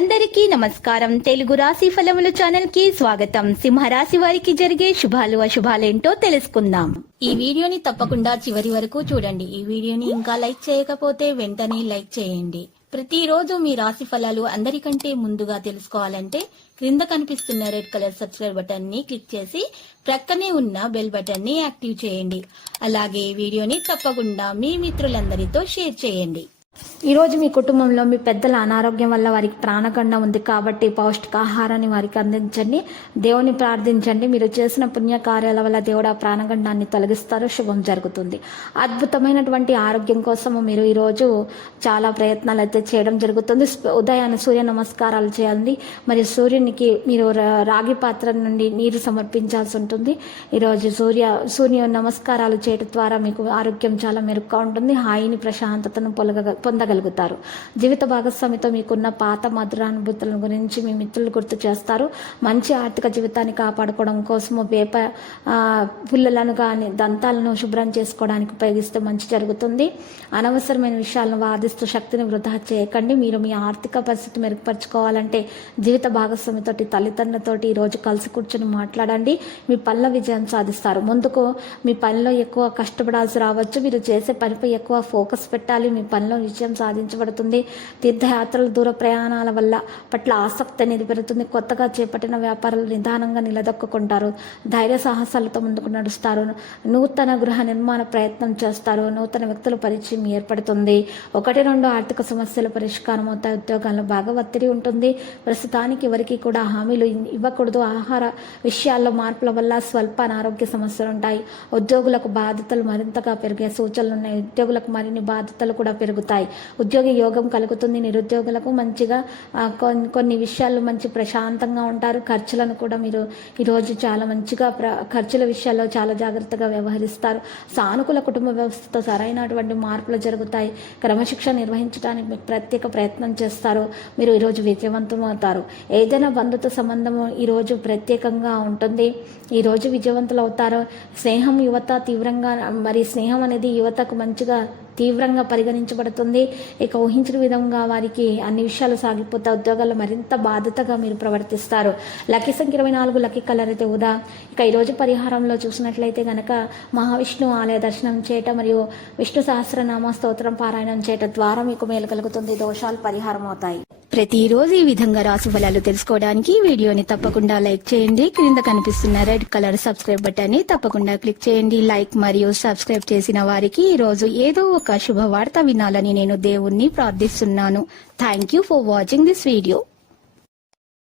అందరికీ నమస్కారం. తెలుగు రాశి ఫలముల ఛానల్ కి స్వాగతం. సింహరాశి వారికి జరిగే శుభాలు అశుభాలేంటో తెలుసుకుందాం. ఈ వీడియోని తప్పకుండా చివరి వరకు చూడండి. ఈ వీడియోని ఇంకా లైక్ చేయకపోతే వెంటనే లైక్ చేయండి. ప్రతిరోజు మీ రాశి ఫలాలు అందరికంటే ముందుగా తెలుసుకోవాలంటే క్రింద కనిపిస్తున్న రెడ్ కలర్ సబ్స్క్రైబ్ బటన్ ని క్లిక్ చేసి ప్రక్కనే ఉన్న బెల్ బటన్ ని యాక్టివ్ చేయండి. అలాగే ఈ వీడియోని తప్పకుండా మీ మిత్రులందరితో షేర్ చేయండి. ఈ రోజు మీ కుటుంబంలో మీ పెద్దల అనారోగ్యం వల్ల వారికి ప్రాణగండం ఉంది కాబట్టి పౌష్టికాహారాన్ని వారికి అందించండి. దేవుని ప్రార్థించండి. మీరు చేసిన పుణ్యకార్యాల వల్ల దేవుడు ఆ ప్రాణగండాన్ని తొలగిస్తారు. శుభం జరుగుతుంది. అద్భుతమైనటువంటి ఆరోగ్యం కోసము మీరు ఈరోజు చాలా ప్రయత్నాలు అయితే చేయడం జరుగుతుంది. ఉదయాన్నే సూర్య నమస్కారాలు చేయాలి. మరియు సూర్యునికి మీరు రాగి పాత్ర నుండి నీరు సమర్పించాల్సి ఉంటుంది. ఈరోజు సూర్య నమస్కారాలు చేయడం ద్వారా మీకు ఆరోగ్యం చాలా మెరుగ్గా ఉంటుంది. హాయిని ప్రశాంతతను పొందగలుగుతారు. జీవిత భాగస్వామితో మీకున్న పాత మధురానుభూతుల గురించి మీ మిత్రులు గుర్తు చేస్తారు. మంచి ఆర్థిక జీవితాన్ని కాపాడుకోవడం కోసము వేప పుల్లలను కానీ దంతాలను శుభ్రం చేసుకోవడానికి ఉపయోగిస్తే మంచి జరుగుతుంది. అనవసరమైన విషయాలను వాదిస్తూ శక్తిని వృధా చేయకండి. మీరు మీ ఆర్థిక పరిస్థితి మెరుగుపరుచుకోవాలంటే జీవిత భాగస్వామితోటి తల్లిదండ్రులతోటి ఈరోజు కలిసి కూర్చొని మాట్లాడండి. మీ పనిలో విజయం సాధిస్తారు. ముందుకు మీ పనిలో ఎక్కువ కష్టపడాల్సి రావచ్చు. మీరు చేసే పనిపై ఎక్కువ ఫోకస్ పెట్టాలి. మీ పనిలో విజయం సాధించబడుతుంది. తీర్థయాత్రలు దూర ప్రయాణాల వల్ల పట్ల ఆసక్తి అనేది పెరుగుతుంది. కొత్తగా చేపట్టిన వ్యాపారాలు నిదానంగా నిలదొక్కుంటారు. ధైర్య సాహసాలతో ముందుకు నడుస్తారు. నూతన గృహ నిర్మాణ ప్రయత్నం చేస్తారు. నూతన వ్యక్తుల పరిచయం ఏర్పడుతుంది. 1-2 ఆర్థిక సమస్యల పరిష్కారం అవుతాయి. ఉద్యోగాల్లో బాగా ఒత్తిడి ఉంటుంది. ప్రస్తుతానికి ఎవరికి కూడా హామీలు ఇవ్వకూడదు. ఆహార విషయాల్లో మార్పుల వల్ల స్వల్ప అనారోగ్య సమస్యలు ఉంటాయి. ఉద్యోగులకు బాధ్యతలు మరింతగా పెరిగే సూచనలు ఉన్నాయి. ఉద్యోగులకు మరిన్ని బాధ్యతలు కూడా పెరుగుతాయి. ఉద్యోగ యోగం కలుగుతుంది. నిరుద్యోగులకు మంచిగా కొన్ని విషయాల్లో మంచి ప్రశాంతంగా ఉంటారు. ఖర్చులను కూడా మీరు ఈరోజు చాలా మంచిగా ఖర్చుల విషయాల్లో చాలా జాగ్రత్తగా వ్యవహరిస్తారు. సానుకూల కుటుంబ వ్యవస్థతో సరైనటువంటి మార్పులు జరుగుతాయి. క్రమశిక్షణ నిర్వహించడానికి మీకు ప్రత్యేక ప్రయత్నం చేస్తారు. మీరు ఈరోజు విజయవంతం అవుతారు. ఏదైనా బంధుత్వ సంబంధము ఈరోజు ప్రత్యేకంగా ఉంటుంది. ఈరోజు విజయవంతులు అవుతారు. స్నేహం అనేది యువతకు మంచిగా తీవ్రంగా పరిగణించబడుతుంది. ఇక ఊహించిన విధంగా వారికి అన్ని విషయాలు సాగిపోతే ఉద్యోగాల్లో మరింత బాధ్యతగా మీరు ప్రవర్తిస్తారు. లక్కీ సంఖ్య 24, లక్కీ కలర్ అయితే ఉదా. ఇక ఈరోజు పరిహారంలో చూసినట్లయితే గనక మహావిష్ణు ఆలయ దర్శనం చేయటం మరియు విష్ణు సహస్రనామ స్తోత్రం పారాయణం చేయటం ద్వారా మీకు మేలు కలుగుతుంది. దోషాలు పరిహారం అవుతాయి. ప్రతిరోజు ఈ విధంగా రాశి ఫలాలు తెలుసుకోవడానికి వీడియోని తప్పకుండా లైక్ చేయండి. క్రింద కనిపిస్తున్న రెడ్ కలర్ సబ్స్క్రైబ్ బటన్ ని తప్పకుండా క్లిక్ చేయండి. లైక్ మరియు సబ్స్క్రైబ్ చేసిన వారికి ఈ రోజు ఏదో ఒక శుభవార్త వినాలని నేను దేవుణ్ణి ప్రార్థిస్తున్నాను. Thank you for watching this video.